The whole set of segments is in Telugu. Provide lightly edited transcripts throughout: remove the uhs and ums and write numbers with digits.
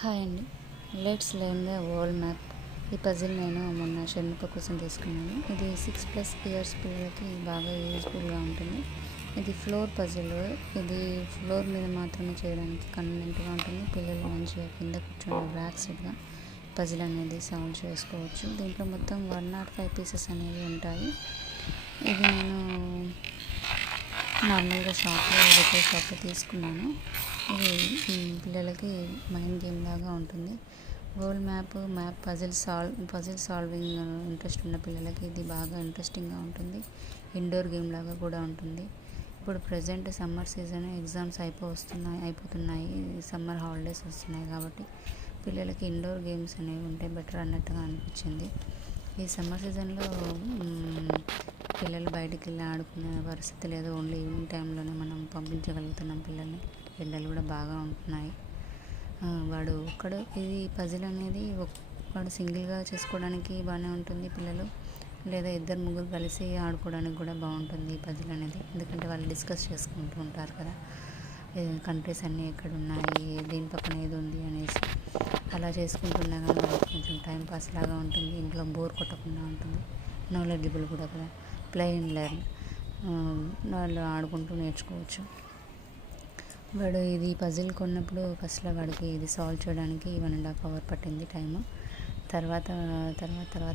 హాయ్ అండి. Let's learn the world map. ఈ పజిల్ నేను మొన్న షణ్ముఖ కోసం తీసుకున్నాను. ఇది 6+ ఇయర్స్ పిల్లలకి బాగా యూజ్ఫుల్గా ఉంటుంది. ఇది ఫ్లోర్ పజిల్. ఇది ఫ్లోర్ మీద మాత్రమే చేయడానికి కన్వీనియంట్గా ఉంటుంది. పిల్లలు మంచిగా కింద కూర్చొని రిలాక్స్డ్గా పజిల్ అనేది సాల్వ్ చేసుకోవచ్చు. దీంట్లో మొత్తం 105 పీసెస్ అనేవి ఉంటాయి. ఇది నేను నార్మల్గా రిటైల్ షాప్లో తీసుకున్నాను. ఇది పిల్లలకి మైండ్ గేమ్ లాగా ఉంటుంది. World map puzzle solving interest ఉన్న పిల్లలకి ఇది బాగా ఇంట్రెస్టింగ్గా ఉంటుంది. ఇండోర్ గేమ్ లాగా కూడా ఉంటుంది. ఇప్పుడు ప్రజెంట్ సమ్మర్ సీజన్, ఎగ్జామ్స్ అయిపోతున్నాయి. సమ్మర్ హాలిడేస్ వస్తున్నాయి కాబట్టి పిల్లలకి ఇండోర్ గేమ్స్ అనేవి ఉంటే బెటర్ అన్నట్టుగా అనిపించింది. ఈ సమ్మర్ సీజన్లో పిల్లలు బయటికి వెళ్ళి ఆడుకునే పరిస్థితి లేదు. ఓన్లీ ఈవినింగ్ టైంలోనే మనం పంపించగలుగుతున్నాం పిల్లల్ని. ఎండలు కూడా బాగా ఉంటున్నాయి. వాడు ఒక్కడు ఇది పజిల్ అనేది వాడు సింగిల్గా చేసుకోవడానికి బాగానే ఉంటుంది పిల్లలు, లేదా 2-3 కలిసి ఆడుకోవడానికి కూడా బాగుంటుంది ఈ పజిల్ అనేది. ఎందుకంటే వాళ్ళు డిస్కస్ చేసుకుంటూ ఉంటారు కదా, కంట్రీస్ అన్నీ ఎక్కడ ఉన్నాయి, దీని పక్కన ఏది ఉంది అనేసి. అలా చేసుకుంటున్నా కానీ వాళ్ళకి కొంచెం టైం పాస్ లాగా ఉంటుంది. ఇంట్లో బోర్ కొట్టకుండా ఉంటుంది. నాలెడ్జబుల్ కూడా కదా, ప్లే అండ్ లెర్న్. వాళ్ళు ఆడుకుంటూ నేర్చుకోవచ్చు. వాడు ఇది పజిల్ కొన్నప్పుడు ఫస్ట్లో వాడికి ఇది సాల్వ్ చేయడానికి 1.5 hour పట్టింది టైము. తర్వాత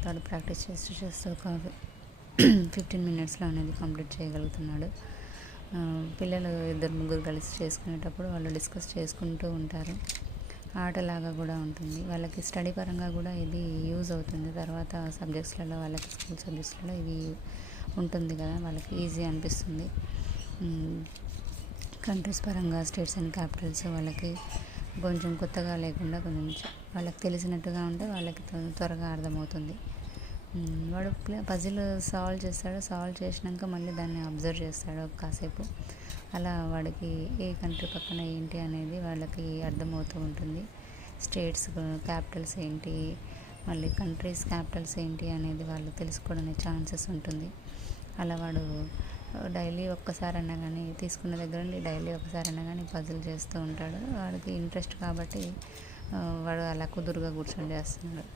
వాడు ప్రాక్టీస్ చేస్తూ ఒక 15 minutesలో అనేది కంప్లీట్ చేయగలుగుతున్నాడు. పిల్లలు 2-3 కలిసి చేసుకునేటప్పుడు వాళ్ళు డిస్కస్ చేసుకుంటూ ఉంటారు. ఆటలాగా కూడా ఉంటుంది. వాళ్ళకి స్టడీ పరంగా కూడా ఇది యూజ్ అవుతుంది. తర్వాత సబ్జెక్ట్స్లలో వాళ్ళకి స్కూల్ సబ్జెక్ట్స్లలో ఇది ఉంటుంది కదా, వాళ్ళకి ఈజీ అనిపిస్తుంది. కంట్రీస్ పరంగా స్టేట్స్ అండ్ క్యాపిటల్స్ వాళ్ళకి కొంచెం కొత్తగా లేకుండా కొంచెం వాళ్ళకి తెలిసినట్టుగా ఉంటే వాళ్ళకి త్వరగా అర్థమవుతుంది. వాడు పజిల్ సాల్వ్ చేస్తాడు. సాల్వ్ చేసినాక మళ్ళీ దాన్ని అబ్జర్వ్ చేస్తాడు కాసేపు. అలా వాడికి ఏ కంట్రీ పక్కన ఏంటి అనేది వాళ్ళకి అర్థమవుతూ ఉంటుంది. స్టేట్స్ క్యాపిటల్స్ ఏంటి, మళ్ళీ కంట్రీస్ క్యాపిటల్స్ ఏంటి అనేది వాళ్ళు తెలుసుకోవడానికి ఛాన్సెస్ ఉంటుంది. అలా వాడు డైలీ ఒక్కసారైనా కానీ తీసుకున్న దగ్గర నుండి డైలీ ఒకసారైనా కానీ పజిల్ చేస్తూ ఉంటాడు. వాడికి ఇంట్రెస్ట్ కాబట్టి వాడు అలా కుదురుగా కూర్చొని చేస్తున్నాడు.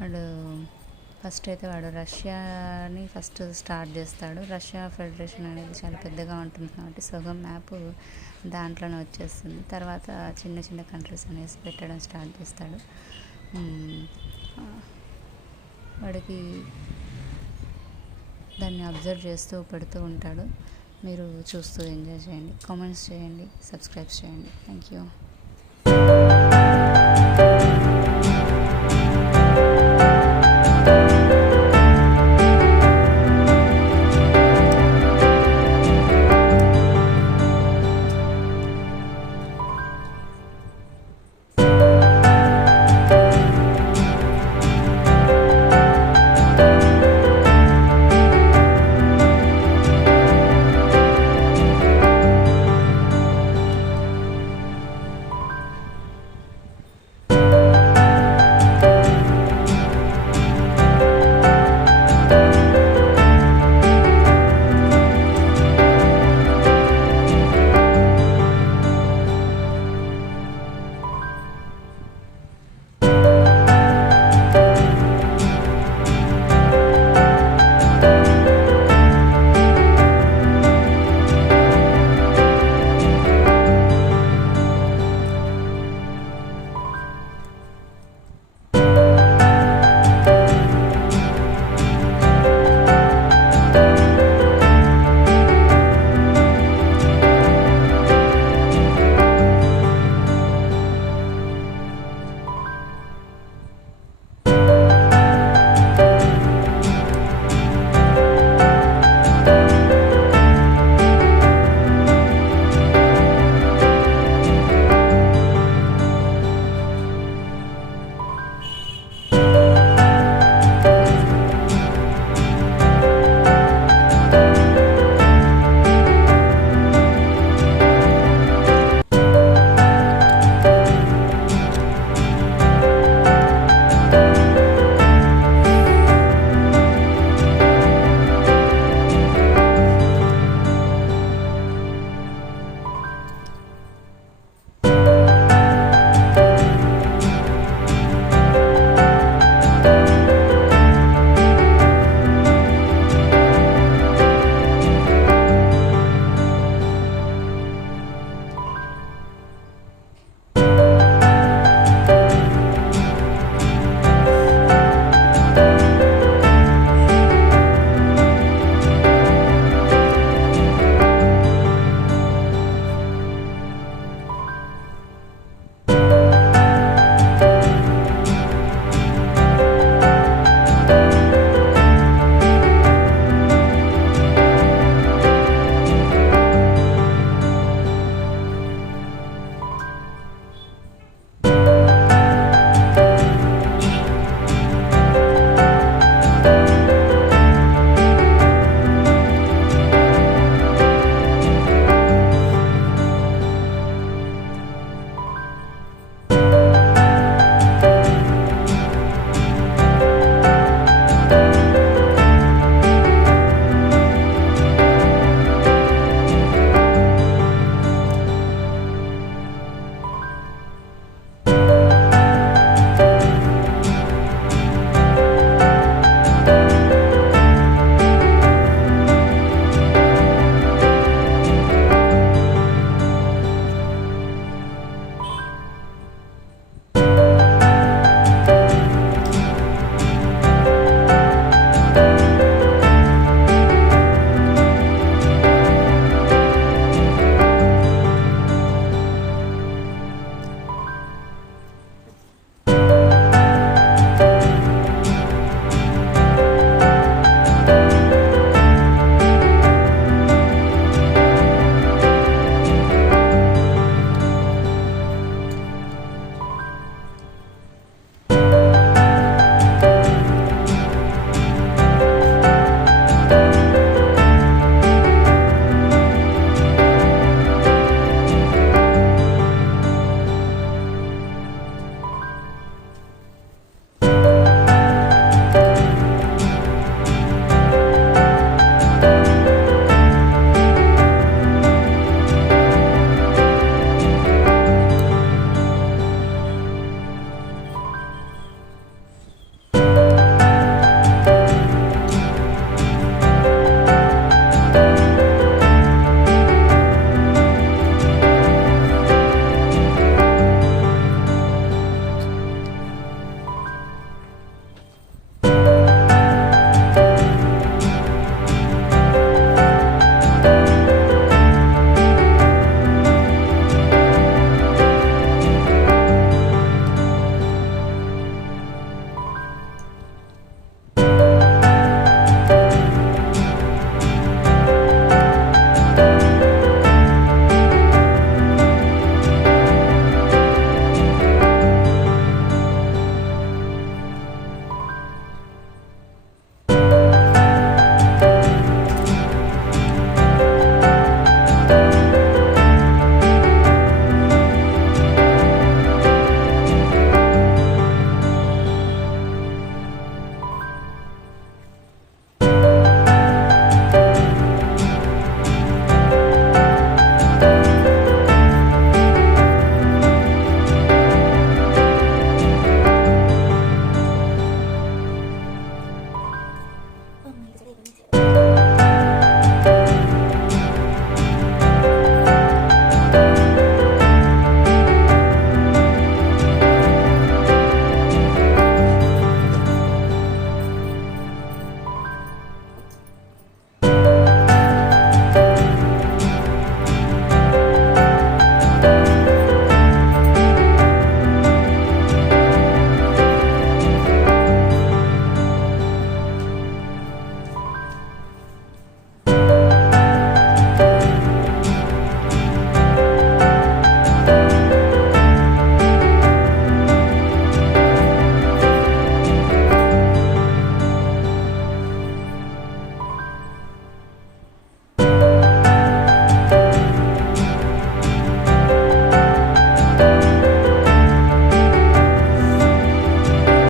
వాడు రష్యాని ఫస్ట్ స్టార్ట్ చేస్తాడు. రష్యా ఫెడరేషన్ అనేది చాలా పెద్దగా ఉంటుంది కాబట్టి సగం మ్యాప్ దాంట్లోనే వచ్చేస్తుంది. తర్వాత చిన్న చిన్న కంట్రీస్ అనేసి పెట్టడం స్టార్ట్ చేస్తాడు. వాడికి దాన్ని అబ్జర్వ్ చేస్తూ పెడుతూ ఉంటాడు. మీరు చూస్తూ ఎంజాయ్ చేయండి, కామెంట్స్ చేయండి, సబ్స్క్రైబ్ చేయండి. Thank you.